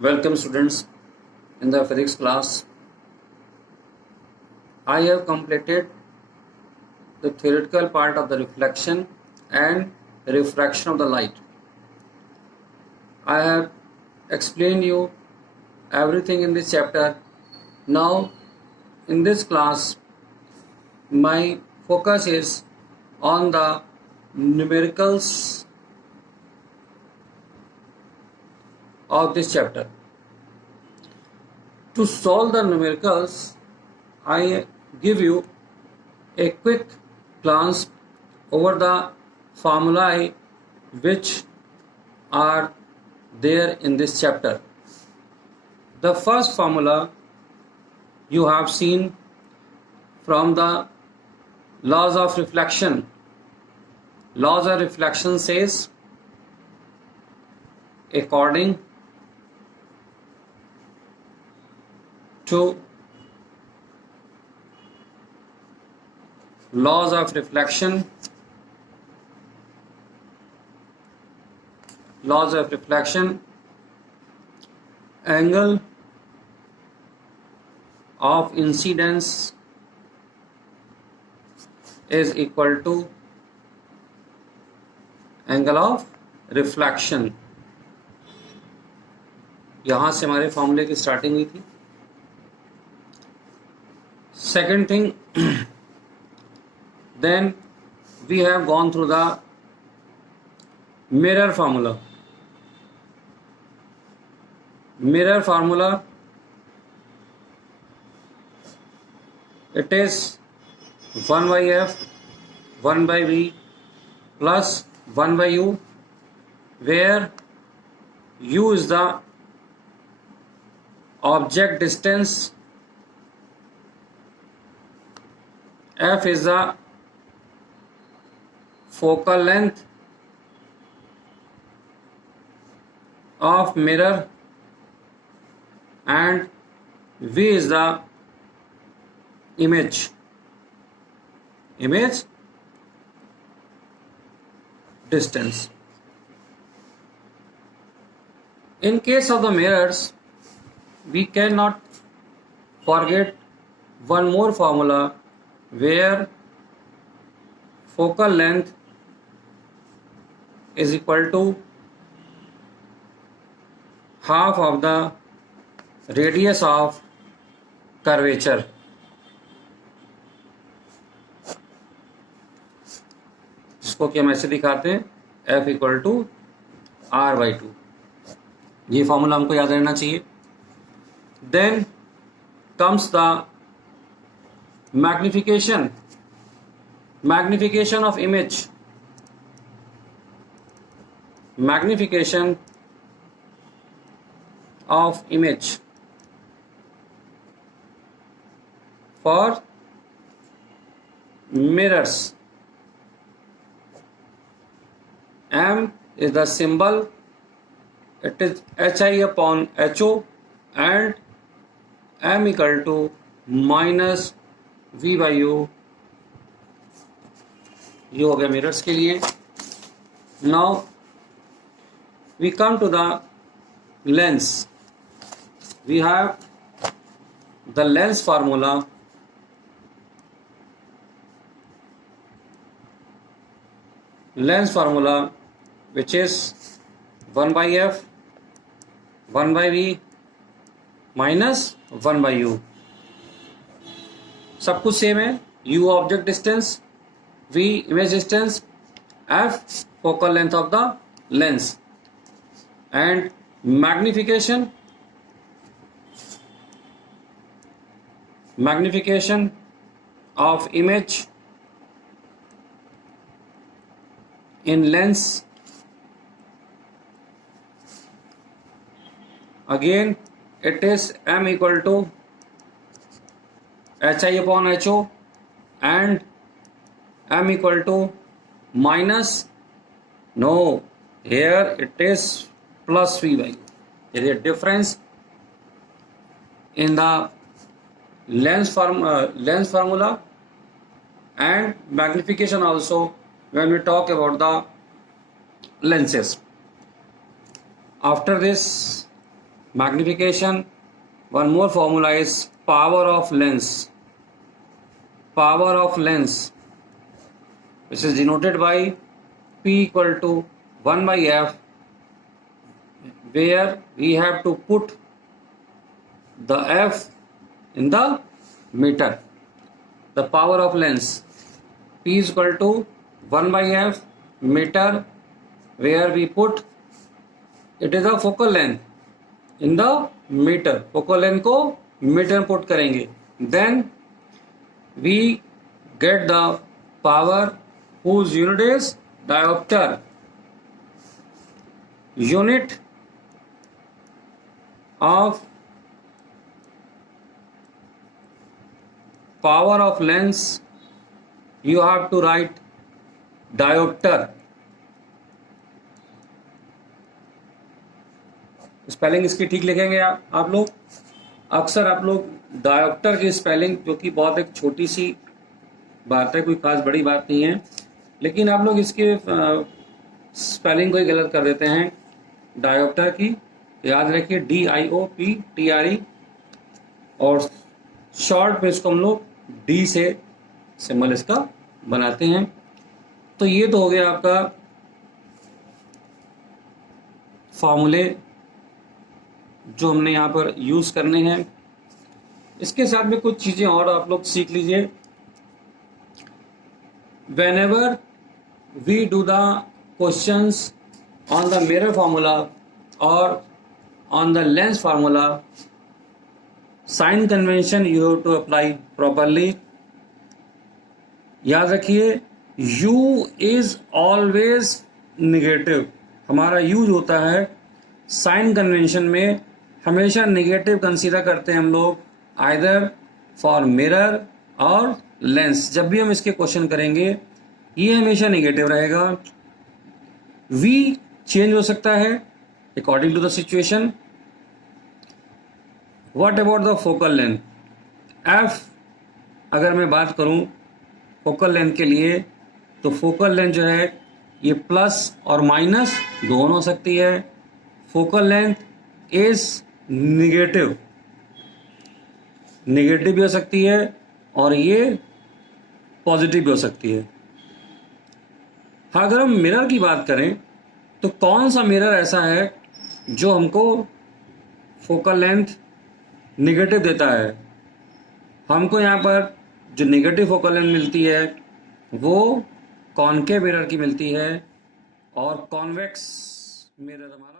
Welcome students in the physics class. I have completed the theoretical part of the reflection and refraction of the light. I have explained you everything in this chapter. Now in this class my focus is on the numericals of this chapter. To solve the numericals, I give you a quick glance over the formulae which are there in this chapter. The first formula you have seen from the laws of reflection. Laws of reflection says according to laws of reflection, angle of incidence is equal to angle of reflection. यहाँ से हमारे फॉर्मूले की starting हुई थी. Second thing, then we have gone through the mirror formula. Mirror formula, it is 1 by f 1 by v plus 1 by u, where u is the object distance, f is the focal length of mirror, and v is the image distance. In case of the mirrors, we cannot forget one more formula where focal length is equal to half of the radius of curvature. जिसको कि हम ऐसे दिखाते हैं f equal to r/2. ये formula हमको याद रहना चाहिए. Then comes the magnification of image. Magnification of image for mirrors. M is the symbol, it is Hi upon Ho, and M equal to minus V by U. ये हो गया mirrors के लिए. Now we come to the lens. We have the lens formula. Lens formula which is 1 by f 1 by v minus 1 by u. सब कुछ same है. u object distance, v image distance, f focal length of the lens, and magnification of image in lens, again it is m equal to Hi upon Ho, and m equal to minus, no, here it is plus v by u. There is a difference in the lens formula and magnification also when we talk about the lenses. After this magnification. One more formula is power of lens. Power of lens, which is denoted by P equal to 1 by F, where we have to put the F in the meter. The power of lens, P is equal to 1 by F meter, where we put it is a focal length in the meter. Focal length को metre put करेंगे, then we get the power whose unit is diopter. Unit of power of lens, you have to write diopter. Spelling इसकी ठीक लिखेंगे आप लोग। अक्सर आप लोग डायोप्टर की स्पेलिंग, जो कि बहुत एक छोटी सी बात है, कोई खास बड़ी बात नहीं है, लेकिन आप लोग इसके स्पेलिंग को ही गलत कर देते हैं डायोप्टर की। याद रखिए DIOPTRE, और शॉर्ट में इसको हम लोग D से सिंबल इसका बनाते हैं। तो ये तो हो गया आपका फॉर्मूले जो हमने यहाँ पर यूज करने हैं। इसके साथ में कुछ चीजें और आप लोग सीख लीजिए। Whenever we do the questions on the mirror formula or on the lens formula, sign convention you have to apply properly. याद रखिए U is always negative। हमारा यूज होता है साइन कन्वेंशन में, हमेशा नेगेटिव कंसीडर करते हैं हम लोग, आइदर फॉर मिरर और लेंस। जब भी हम इसके क्वेश्चन करेंगे ये हमेशा नेगेटिव रहेगा। V चेंज हो सकता है according to the situation. What about the focal length? F अगर मैं बात करूं फोकल लेंथ के लिए, तो फोकल लेंथ जो है ये प्लस और माइनस दोनों हो सकती है। फोकल लेंथ इज निगेटिव भी हो सकती है और ये पॉजिटिव भी हो सकती है। अगर हम मिरर की बात करें तो कौन सा मिरर ऐसा है जो हमको फोकल लेंथ निगेटिव देता है? हमको यहाँ पर जो निगेटिव फोकल लेंथ मिलती है वो कॉनकेव मिरर की मिलती है, और कॉन्वेक्स मिरर हमारा